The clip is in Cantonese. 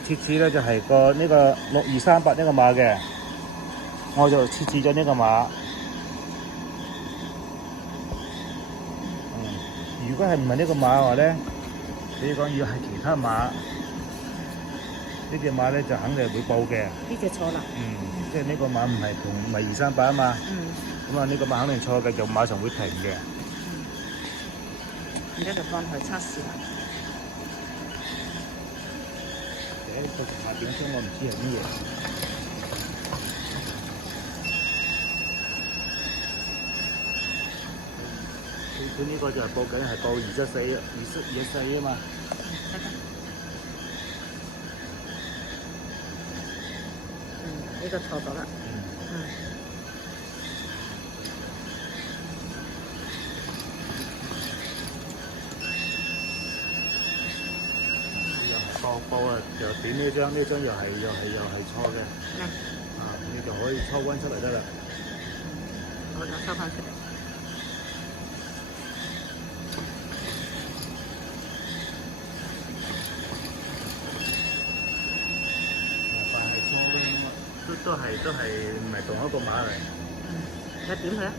設置咧就係呢個6238呢個碼嘅，我就設置咗呢個碼。如果係唔係呢個碼嘅話咧，比如講要係其他碼，呢隻碼咧就肯定係會報嘅。呢隻錯啦。即係呢個碼唔係238啊嘛。咁啊呢個碼肯定錯嘅，就馬上會停嘅。而家就幫佢測試啦。個碼點聲我唔知係乜嘢。佢呢個就係報緊係報24啊嘛。呢個錯咗啦。報啊，又點呢張？呢張又係錯嘅。你就可以抽翻出嚟得啦。我就抽翻出嚟。但係錯都係唔係同一個碼嚟。而家點佢啊？